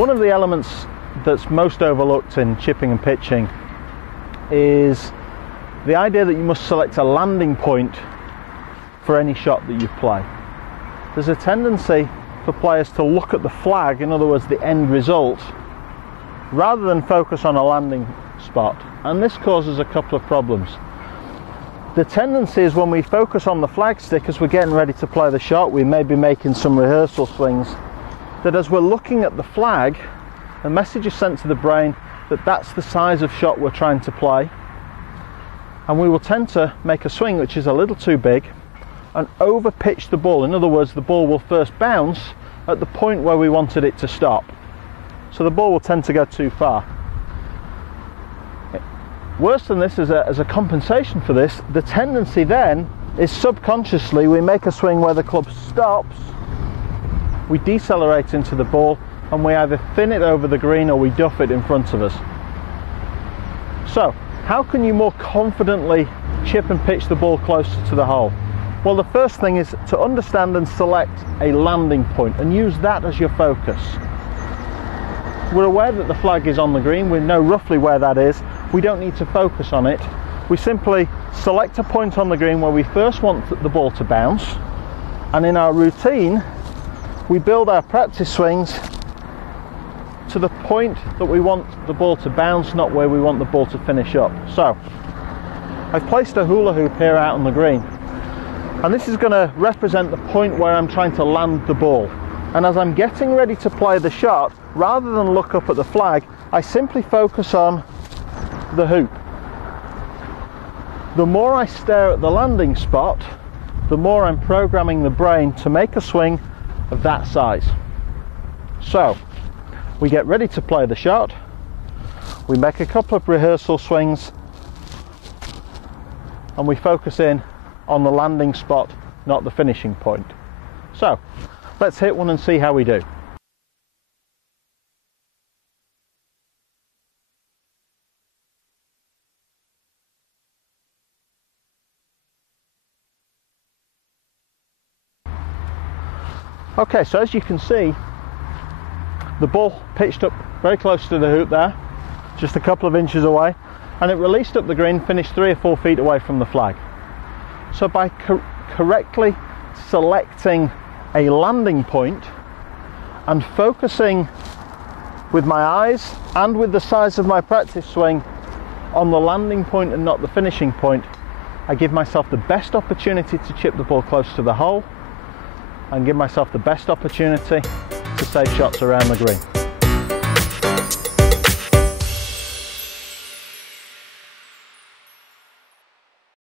One of the elements that's most overlooked in chipping and pitching is the idea that you must select a landing point for any shot that you play. There's a tendency for players to look at the flag, in other words the end result, rather than focus on a landing spot, and this causes a couple of problems. The tendency is when we focus on the flag stick as we're getting ready to play the shot, we may be making some rehearsal swings, that as we're looking at the flag, a message is sent to the brain that that's the size of shot we're trying to play, and we will tend to make a swing which is a little too big and over pitch the ball. In other words, the ball will first bounce at the point where we wanted it to stop, so the ball will tend to go too far. Worse than this, as a compensation for this, the tendency then is subconsciously we make a swing where the club stops, we decelerate into the ball, and we either thin it over the green or we duff it in front of us. So how can you more confidently chip and pitch the ball closer to the hole? Well, the first thing is to understand and select a landing point and use that as your focus. We're aware that the flag is on the green, we know roughly where that is, we don't need to focus on it. We simply select a point on the green where we first want the ball to bounce, and in our routine we build our practice swings to the point that we want the ball to bounce, not where we want the ball to finish up. So I've placed a hula hoop here out on the green, and this is going to represent the point where I'm trying to land the ball. And as I'm getting ready to play the shot, rather than look up at the flag, I simply focus on the hoop. The more I stare at the landing spot, the more I'm programming the brain to make a swing of that size. So we get ready to play the shot, we make a couple of rehearsal swings, and we focus in on the landing spot, not the finishing point. So let's hit one and see how we do. Okay, so as you can see, the ball pitched up very close to the hoop there, just a couple of inches away, and it released up the green, finished 3 or 4 feet away from the flag. So by correctly selecting a landing point and focusing with my eyes and with the size of my practice swing on the landing point and not the finishing point, I give myself the best opportunity to chip the ball close to the hole and give myself the best opportunity to save shots around the green.